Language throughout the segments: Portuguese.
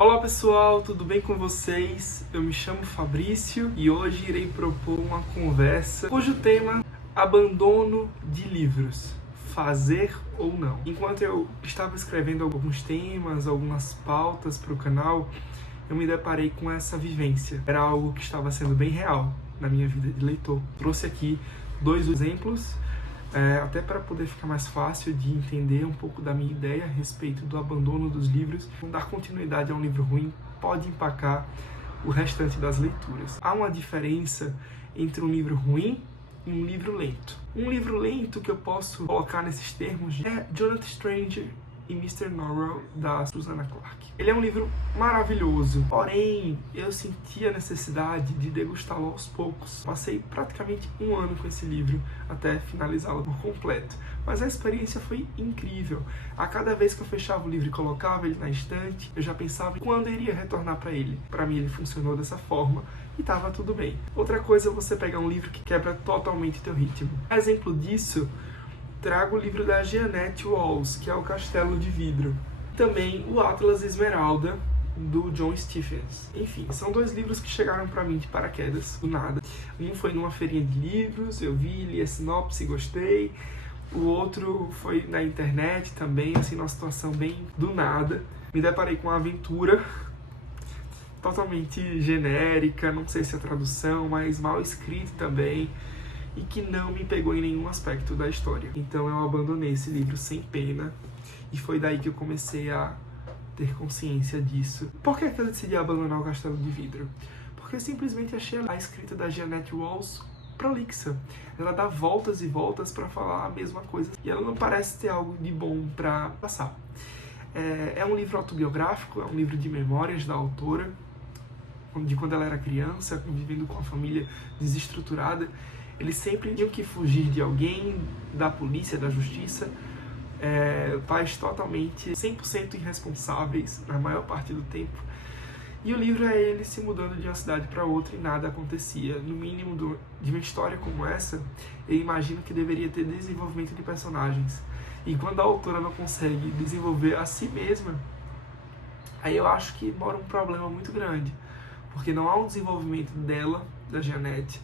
Olá pessoal, tudo bem com vocês? Eu me chamo Fabrício e hoje irei propor uma conversa cujo tema é abandono de livros, fazer ou não. Enquanto eu estava escrevendo alguns temas, algumas pautas para o canal, eu me deparei com essa vivência. Era algo que estava sendo bem real na minha vida de leitor. Trouxe aqui 2 exemplos, até para poder ficar mais fácil de entender um pouco da minha ideia a respeito do abandono dos livros. Dar continuidade a um livro ruim pode empacar o restante das leituras. Há uma diferença entre um livro ruim e um livro lento. Um livro lento que eu posso colocar nesses termos é Jonathan Strange e Mr. Norrell, da Susanna Clarke. Ele é um livro maravilhoso, porém eu senti a necessidade de degustá-lo aos poucos. Passei praticamente um ano com esse livro até finalizá-lo por completo, mas a experiência foi incrível. A cada vez que eu fechava o livro e colocava ele na estante, eu já pensava em quando eu iria retornar para ele. Para mim ele funcionou dessa forma e estava tudo bem. Outra coisa é você pegar um livro que quebra totalmente teu ritmo. Exemplo disso, trago o livro da Jeanette Walls, que é O Castelo de Vidro. Também o Atlas Esmeralda, do John Stephens. Enfim, são 2 livros que chegaram para mim de paraquedas, do nada. Um foi numa feirinha de livros, eu vi, li a sinopse e gostei. O outro foi na internet também, assim, numa situação bem do nada. Me deparei com uma aventura totalmente genérica, não sei se é tradução, mas mal escrito também, e que não me pegou em nenhum aspecto da história. Então eu abandonei esse livro sem pena, e foi daí que eu comecei a ter consciência disso. Por que eu decidi abandonar O Castelo de Vidro? Porque eu simplesmente achei a escrita da Jeanette Walls prolixa. Ela dá voltas e voltas para falar a mesma coisa, e ela não parece ter algo de bom para passar. É um livro autobiográfico, é um livro de memórias da autora, de quando ela era criança, convivendo com a família desestruturada. Eles sempre tinham que fugir de alguém, da polícia, da justiça, pais totalmente 100% irresponsáveis na maior parte do tempo. E o livro é ele se mudando de uma cidade para outra e nada acontecia. No mínimo de uma história como essa, eu imagino que deveria ter desenvolvimento de personagens. E quando a autora não consegue desenvolver a si mesma, aí eu acho que mora um problema muito grande. Porque não há um desenvolvimento dela, da Jeanette,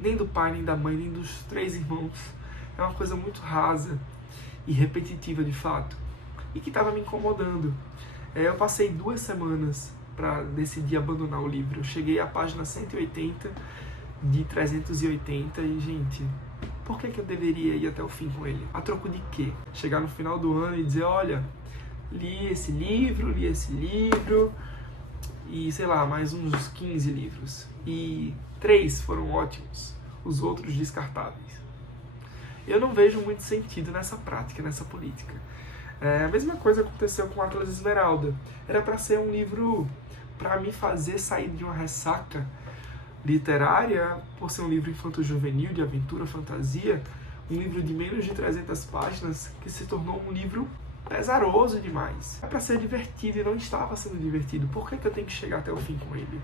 nem do pai, nem da mãe, nem dos 3 irmãos. É uma coisa muito rasa e repetitiva de fato, e que estava me incomodando. Eu passei 2 semanas para decidir abandonar o livro. Eu cheguei à página 180 de 380 e, gente, por que eu deveria ir até o fim com ele? A troco de quê? Chegar no final do ano e dizer, olha, li esse livro, e sei lá, mais uns 15 livros. E 3 foram ótimos, os outros descartáveis. Eu não vejo muito sentido nessa prática, nessa política. A mesma coisa aconteceu com Atlas Esmeralda. Era para ser um livro para me fazer sair de uma ressaca literária, por ser um livro infanto-juvenil, de aventura, fantasia, um livro de menos de 300 páginas, que se tornou um livro pesaroso demais. É para ser divertido e não estava sendo divertido. Por que eu tenho que chegar até o fim com ele?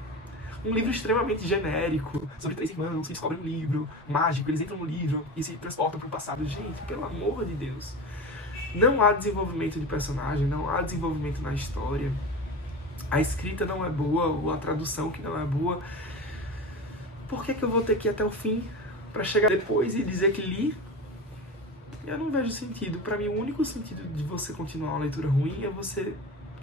Um livro extremamente genérico, sobre 3 irmãos que descobrem um livro mágico, eles entram no livro e se transportam para o passado. Gente, pelo amor de Deus. Não há desenvolvimento de personagem, não há desenvolvimento na história. A escrita não é boa, ou a tradução que não é boa. Por que eu vou ter que ir até o fim para chegar depois e dizer que li? Eu não vejo sentido. Para mim, o único sentido de você continuar uma leitura ruim é você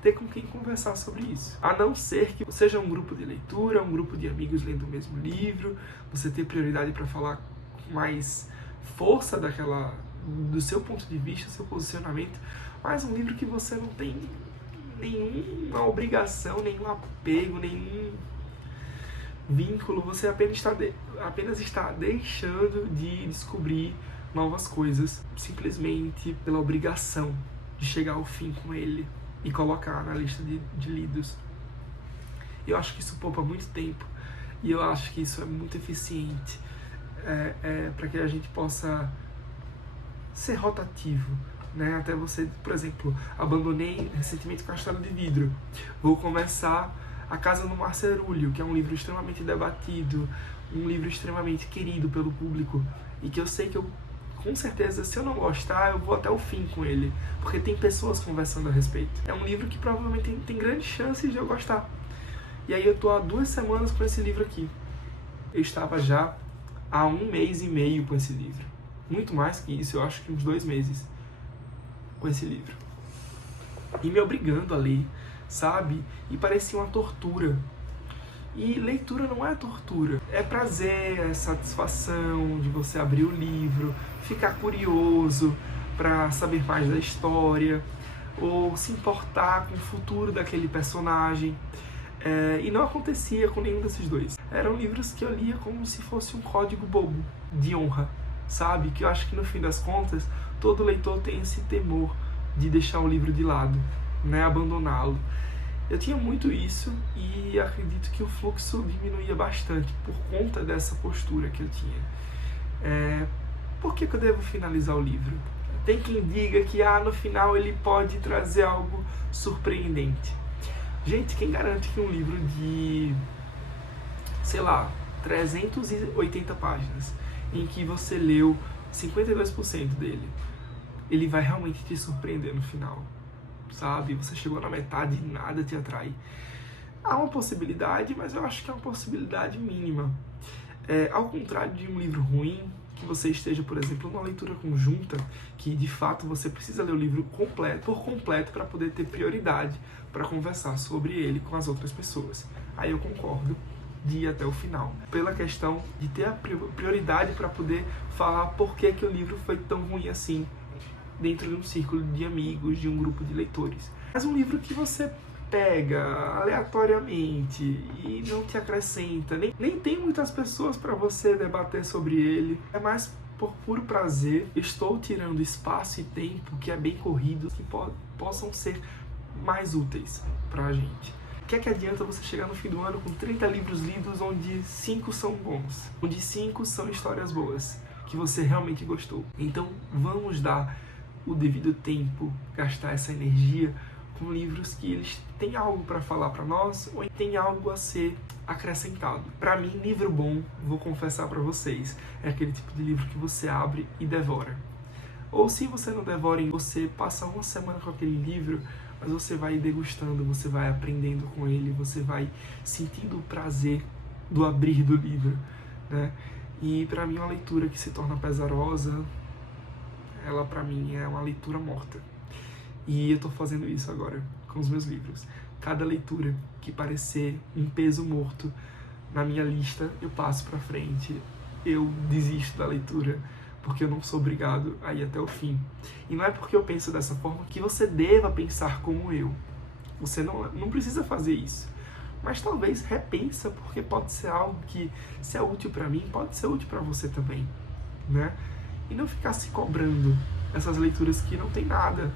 ter com quem conversar sobre isso. A não ser que seja um grupo de leitura, um grupo de amigos lendo o mesmo livro, você ter prioridade para falar com mais força do seu ponto de vista, seu posicionamento, mas um livro que você não tem nenhuma obrigação, nenhum apego, nenhum vínculo, você apenas está deixando de descobrir novas coisas, simplesmente pela obrigação de chegar ao fim com ele e colocar na lista de lidos. Eu acho que isso poupa muito tempo, e eu acho que isso é muito eficiente para que a gente possa ser rotativo, né? Até você, por exemplo, abandonei recentemente O Castelo de Vidro, vou começar A Casa no Marcerulho, que é um livro extremamente debatido, um livro extremamente querido pelo público, e que eu sei que eu com certeza, se eu não gostar, eu vou até o fim com ele, porque tem pessoas conversando a respeito. É um livro que provavelmente tem grandes chances de eu gostar. E aí eu tô há 2 semanas com esse livro aqui. Eu estava já há 1 mês e meio com esse livro. Muito mais que isso, eu acho que uns 2 meses com esse livro. E me obrigando a ler, sabe? E parecia uma tortura. E leitura não é tortura. É prazer, é satisfação de você abrir o livro, ficar curioso para saber mais da história, ou se importar com o futuro daquele personagem. E não acontecia com nenhum desses dois. Eram livros que eu lia como se fosse um código bobo de honra, sabe? Que eu acho que no fim das contas, todo leitor tem esse temor de deixar o livro de lado, né? Abandoná-lo. Eu tinha muito isso e acredito que o fluxo diminuía bastante por conta dessa postura que eu tinha. Por que eu devo finalizar o livro? Tem quem diga que no final ele pode trazer algo surpreendente. Gente, quem garante que um livro de, 380 páginas, em que você leu 52% dele, ele vai realmente te surpreender no final? Sabe? Você chegou na metade e nada te atrai. Há uma possibilidade, mas eu acho que é uma possibilidade mínima. Ao contrário de um livro ruim, que você esteja, por exemplo, numa leitura conjunta, que de fato você precisa ler o livro por completo para poder ter prioridade para conversar sobre ele com as outras pessoas. Aí eu concordo de ir até o final, pela questão de ter a prioridade para poder falar por que o livro foi tão ruim assim dentro de um círculo de amigos, de um grupo de leitores. Mas um livro que você pega aleatoriamente e não te acrescenta, nem tem muitas pessoas para você debater sobre ele, é mais por puro prazer. Estou tirando espaço e tempo que é bem corrido, que possam ser mais úteis pra gente. O que é que adianta você chegar no fim do ano com 30 livros lidos onde 5 são bons, onde 5 são histórias boas, que você realmente gostou? Então vamos dar o devido tempo, gastar essa energia com livros que eles têm algo para falar para nós ou tem algo a ser acrescentado. Para mim, livro bom, vou confessar para vocês, é aquele tipo de livro que você abre e devora. Ou se você não devora, você passa 1 semana com aquele livro, mas você vai degustando, você vai aprendendo com ele, você vai sentindo o prazer do abrir do livro, né? E para mim, uma leitura que se torna pesarosa, ela para mim é uma leitura morta. E eu estou fazendo isso agora com os meus livros. Cada leitura que parecer um peso morto na minha lista, eu passo para frente, eu desisto da leitura, porque eu não sou obrigado a ir até o fim. E não é porque eu penso dessa forma que você deva pensar como eu. Você não precisa fazer isso. Mas talvez repensa, porque pode ser algo que, se é útil para mim, pode ser útil para você também, né? E não ficar se cobrando essas leituras que não tem nada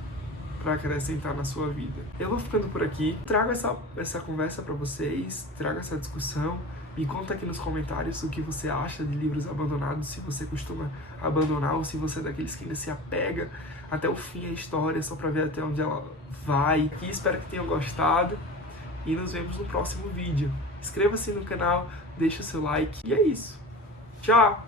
para acrescentar na sua vida. Eu vou ficando por aqui, trago essa conversa para vocês, trago essa discussão. Me conta aqui nos comentários o que você acha de livros abandonados, se você costuma abandonar ou se você é daqueles que ainda se apega até o fim à história só para ver até onde ela vai. E espero que tenham gostado e nos vemos no próximo vídeo. Inscreva-se no canal, deixa o seu like e é isso. Tchau!